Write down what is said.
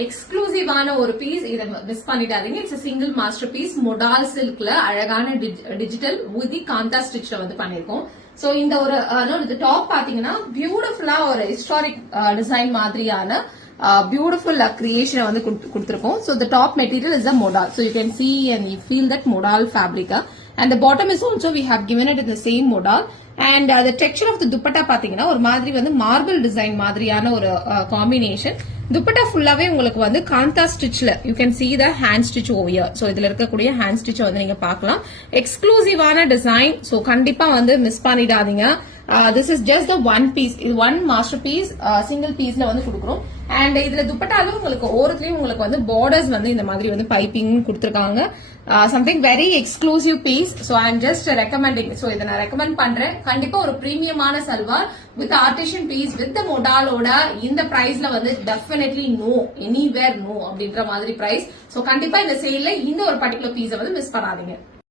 எக்ஸ்க்ளூசிவான ஒரு பீஸ், இதை மிஸ் பண்ணிடாதீங்க. It's single masterpiece. Modal சில்க்ல அழகான டிஜிட்டல் வித் காந்தா ஸ்டிச்ல வந்து பண்ணிருக்கோம். சோ இந்த ஒரு டாப் பாத்தீங்கன்னா பியூட்டிஃபுல்லா ஒரு ஹிஸ்டாரிக் டிசைன் மாதிரியான பியூட்டிஃபுல் கிரியேஷனை வந்து கொடுத்திருக்கோம். So the top material is a modal, so you can see and you feel that modal fabric, and the bottom is also we have given it in the same modal. And the texture of the dupatta பாத்தீங்கன்னா ஒரு மாதிரி வந்து marble design மாதிரியான ஒரு combination. Dupatta ஃபுல்லாவே உங்களுக்கு வந்து காந்தா ஸ்டிச்ல you can see the hand stitch over here. So இதுல இருக்கக்கூடிய ஹேண்ட் ஸ்டிச் வந்து நீங்க பார்க்கலாம். எக்ஸ்க்ளூசிவான டிசைன், சோ கண்டிப்பா வந்து மிஸ் பண்ணிடாதீங்க. This is just the one piece. இது one master piece, single pieceல வந்து கொடுக்குறோம். அண்ட் இதுல துப்பட்டாலும் உங்களுக்கு ஓரத்துலயும் உங்களுக்கு வந்து பார்டர்ஸ் வந்து இந்த மாதிரி வந்து பைப்பிங் கொடுத்திருக்காங்க. Something very exclusive piece. So I am just recommending. So இதை நான் ரெக்கமெண்ட் பண்றேன். கண்டிப்பா ஒரு பிரீமியமான salwar with artisan piece with மொடாலோட இந்த பிரைஸ்ல வந்து டெஃபினெட்லி நோ, எனிவேர் நோ அப்படின்ற மாதிரி பிரைஸ். ஸோ கண்டிப்பா இந்த சேல்ல இந்த ஒரு பர்டிகுலர் பீஸை வந்து மிஸ் பண்ணாதீங்க.